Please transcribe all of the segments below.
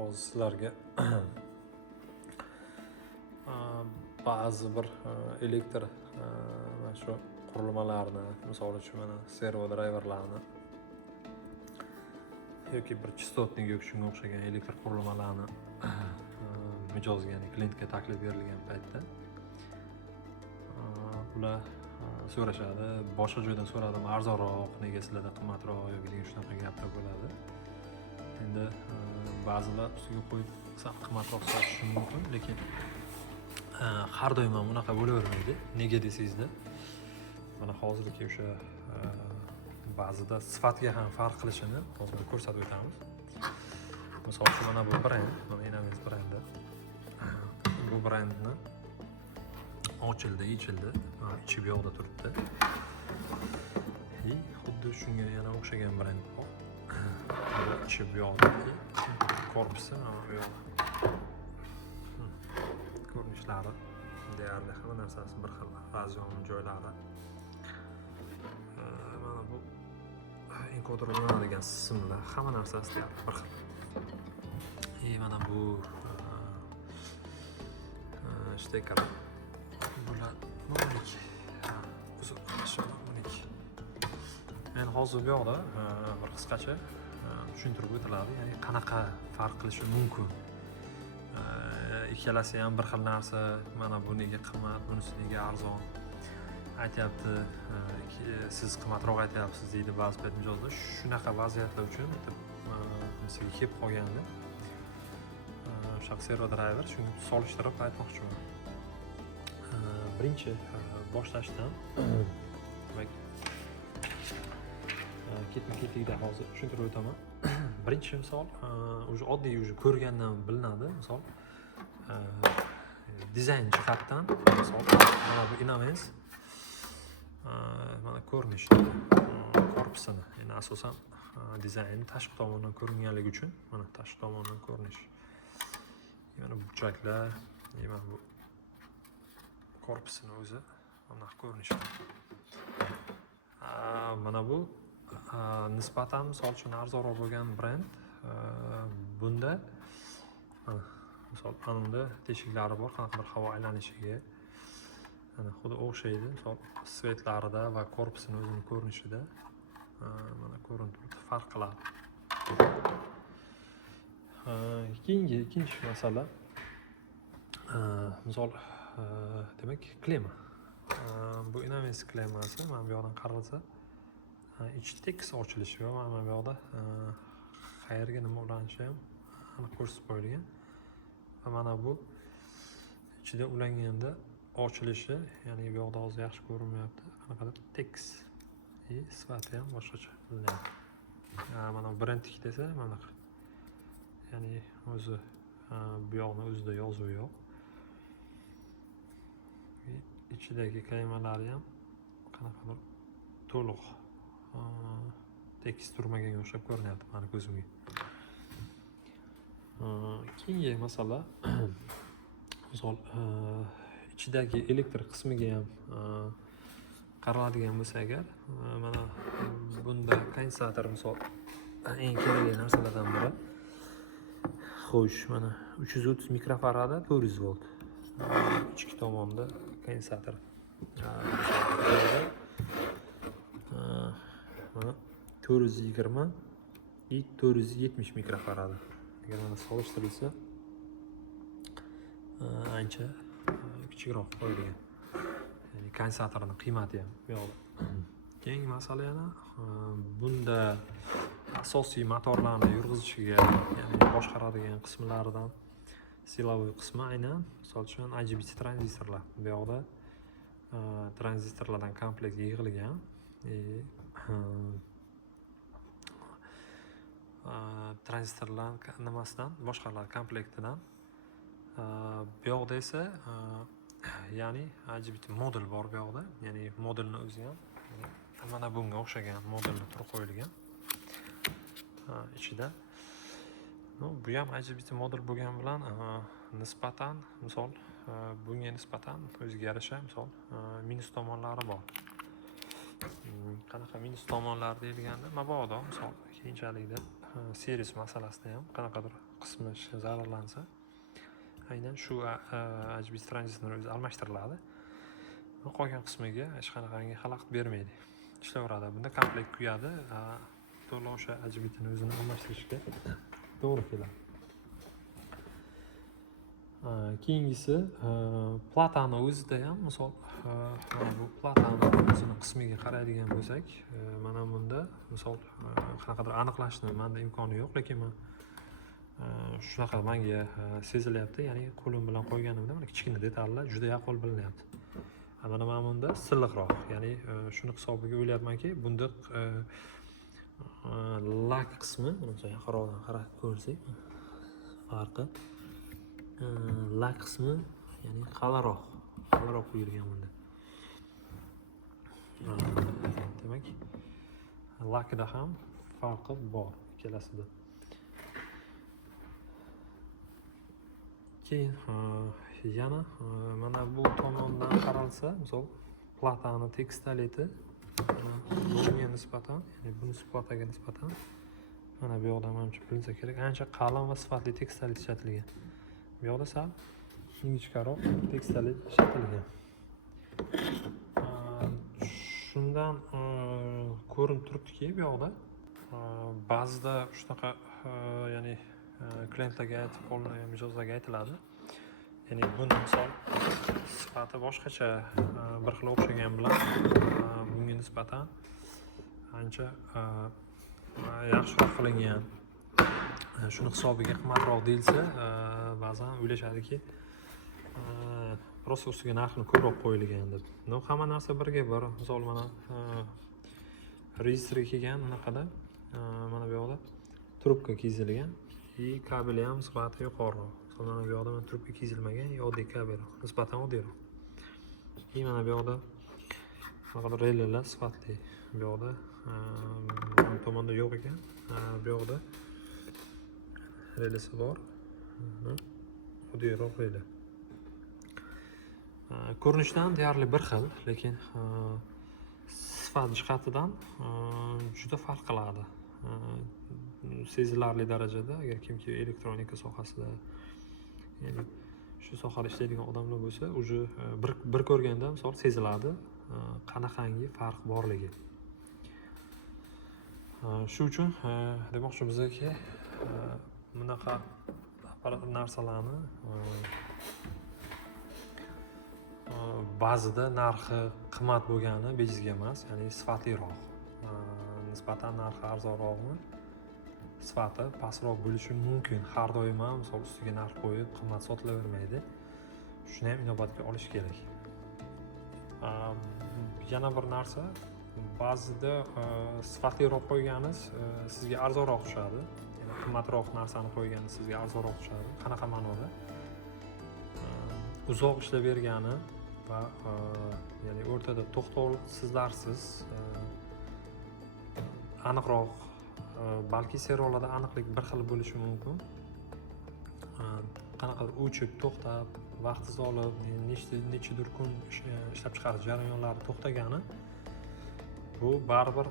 hozir sizlarga ba'zi bir elektr mana shu qurilmalarni, misol uchun mana servo driverlarni yoki bir chistotniga shunga o'xshagan elektr qurilmalarni mijozga, ya'ni klientga taklif berilgan paytda ular so'rashadi, boshqa joydan so'radim, arzonroq, nega sizlarda qimmatroq yoki degan shunaqa gaplar bo'ladi. Endi ba'zilar ustiga qo'yib sal qimmatroq sotishi mumkin, lekin har doim ham unaqa bo'lavermaydi. Nega desangizda, mana hozirgi o'sha ba'zida sifatga ham farq qilishini hozir ko'rsatib o'tamiz. Misol uchun mana bu brend, mana Inavis brendi. Bu brendni ochildi, ichildi, ichi bu yoqda turibdi. Xuddi shunga yana o'xshagan brend bor. Ichi bu yoqda, korpusi mana bu yoqda. Ko'rinishlari deyarli hamma narsasi bir xil, razion joylari. Mana bu enkoder ulanadigan simlar, hamma narsasi deyarli bir xil. Mana bu shtekar. Bular unik. Unik. Men hozir bu yoqda bir qisqacha tushuntirib o'tiladi, ya'ni qanaqa farq qilishi mumkin. Ikkalasi ham bir xil narsa, mana bu nega qimmat, bunisi nega arzon aytyapti, siz qimmatroq aytyapsiz deydi ba'zi payt mijozlar. Shunaqa vaziyatlar uchun bizga kelib qolganda servo driver shuni solishtirib aytmoqchiman. Birinchi boshlashdan demak ketma-ketlikda hozir tushuntirib o'taman. Birinchi misol, oddiy ko'rgandan bilinadi, misol dizayn jihatdan, misol mana bu Inavis mana ko'rinish korpusini, ya'ni asosan dizayni tashqi tomondan ko'ringanligi uchun mana tashqi tomondan ko'rinish. Mana bu burchaklar, mana bu korpusini o'zi mana ko'rinishi. Mana bu nisbatan misol uchun arzonroq bo'lgan brend. Bunda misol anunda teshiklari bor, qanaqadir havo aylanishiga. Mana xuddi o'xshaydi, misol svetlarida va korpusini o'zining ko'rinishida mana ko'rinib turibdi, farq qiladi. Ikkinchi masala, misol demak klema. Bu Inavis klemasi, mana bu yoqdan qaralsa ichi tekis ochilishi va mana bu yoqda qayerga nima ulanishi ham aniq ko'rsatib qo'yilgan. Va mana bu ichida ulanganda ochilishi, ya'ni bu yoqda hozir yaxshi ko'rinmayapti, qanaqadir tekis. Sifati ham boshqacha bilinadi. Mana brendniki desa mana ya'ni o'zi bu yoqni o'zida yozuvi yo'q. Ichidagi kalimalari ham qanaqadir to'liq tekis turmaganga o'xshab ko'rinyapti meni ko'zimga. Keyingi masala, misol ichidagi elektr qismiga ham qaraladigan bo'lsa agar, mana bunda kondensator misol eng kerakli narsalardan biri. Xo'sh, mana 330 mikrofarada 400 volt. Ichki tomonda kondensator. Mana 420 и 470 mikrofarada. Agar mana solishtirilsa ancha kichikroq qo'yilgan. Ya'ni kondensatorning qiymati ham bu yoqda. Keyingi masala yana bunda asosiy motorlarni yurg'izishiga, ya'ni boshqaradigan qismlaridan siloviy qismi aynan misol uchun IGBT tranzistorlar. Bu yoqda tranzistorlardan komplekt yig'ilgan. Tranzistorlar nimasidan boshqalar komplektidan. Bu yoqda esa ya'ni IGBT modul bor bu yoqda, ya'ni modulni o'zi ham mana bunga o'xshagan modulni turib qo'yilgan ichida. Bu ham IGBT modul bo'lgan bilan nisbatan, misol bunga nisbatan o'ziga yarasha misol minus tomonlari bor. Qanaqa minus tomonlar deyilganda, mabodo misol keyinchalikda series masalasida ham qanaqadir qismi zararlansa, aynan shu HBS tranzistor o'zi almashtiriladi. Qolgan qismiga hech qanaqangi xalaqit bermaydi. Ishlayveradi. Bunda komplekt kuyadi. To'liq o'sha HBTni o'zini almashtirishga to'g'ri keladi. Keyingisi platani o'zida ham, misol bu platani o'zini qismiga qaraydigan bo'lsak, mana bunda misol qanaqadir aniqlashni menda imkoni yo'q, lekin men shunaqa menga sezilyapti. Ya'ni qo'lim bilan qo'yganimda mana kichkina detallar juda yaqqol bilinyapti. Mana bunda silliqroq, ya'ni shuni hisobiga o'ylayapmanki, bunda lak qismi, buncha yaqinroqdan qarab ko'rsak, farqi lak qismi, ya'ni qalaroq qo'yilgan bunda. Demak, lakida ham farqi bor ikkalasida. Keyin yana mana bu tomondan qaralsa, misol platani tekstiliti bunga nisbatan, ya'ni bu nisbataga nisbatan mana bu yoqda menimcha bilinsa kerak, ancha qalin va sifatli tekstilit ishlatilgan. Bu yoqda sal ingichkaroq tekstilit ishlatilgan. Shundan ko'rinib turibdiki, bu yoqda ba'zida shunaqa ya'ni klientlarga aytib qo'yilgan mijozlarga aytiladi. Ya'ni buni misol sifati boshqacha bir xil o'xshagan bilan bunga nisbatan ancha yaxshiroq qilingan. Shuni hisobiga qimmatroq deyilsa, ba'zan o'ylashadiki, prosta ustiga narxini ko'proq qo'yilgan deb. Hamma narsa birga bir. Misol mana reyestrga kelgan bunaqada mana bu yoqda trubka kiyizilgan. Kabeli ham sifati yuqoriroq. Mana bu yoqda trubka kiyizilmagan, oddiy kabel, nisbatan oddiyroq. Mana bu yoqda faqat relaylar sifatli. Bu yoqda bu tomonda yo'q ekan. Bu yoqda relasi bor. Oddiyroq relay. Ko'rinishdan deyarli bir xil, lekin sifat jihatidan juda farq qiladi. Sezilarli darajada, agar kimki elektronika sohasida, ya'ni shu sohada ishlaydigan odamlar bo'lsa, uje bir ko'rganda misol seziladi qanaqangi farq borligi. Shu uchun demoqchimizki, bunaqa narsalarni ba'zida narxi qimmat bo'lgani bejizga emas, ya'ni sifatliroq. Nisbatan narxi arzonroqmi, sifati pastroq bo'lishi mumkin. Har doim ham misol ustiga narx qo'yib qimmat sotilavermaydi. Shuni ham inobatga olish kerak. Yana bir narsa, ba'zida sifatliroq qo'yganingiz sizga arzonroq tushadi. Ya'ni qimmatroq narsani qo'yganingiz sizga arzonroq tushadi. Qanaqa ma'noda? Uzoq ishlab bergani va ya'ni o'rtada to'xtovsizlarsiz aniqroq, balki seriallarda aniqlik bir xil bo'lishi mumkin. Qanaqadir o'chib, to'xtab, vaqtingiz olib, nechadir kun ishlab chiqarish jarayonlari to'xtagani, bu baribir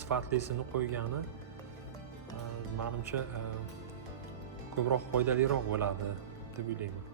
sifatlisini qo'ygani menimcha ko'proq foydaliroq bo'ladi deb o'ylayman.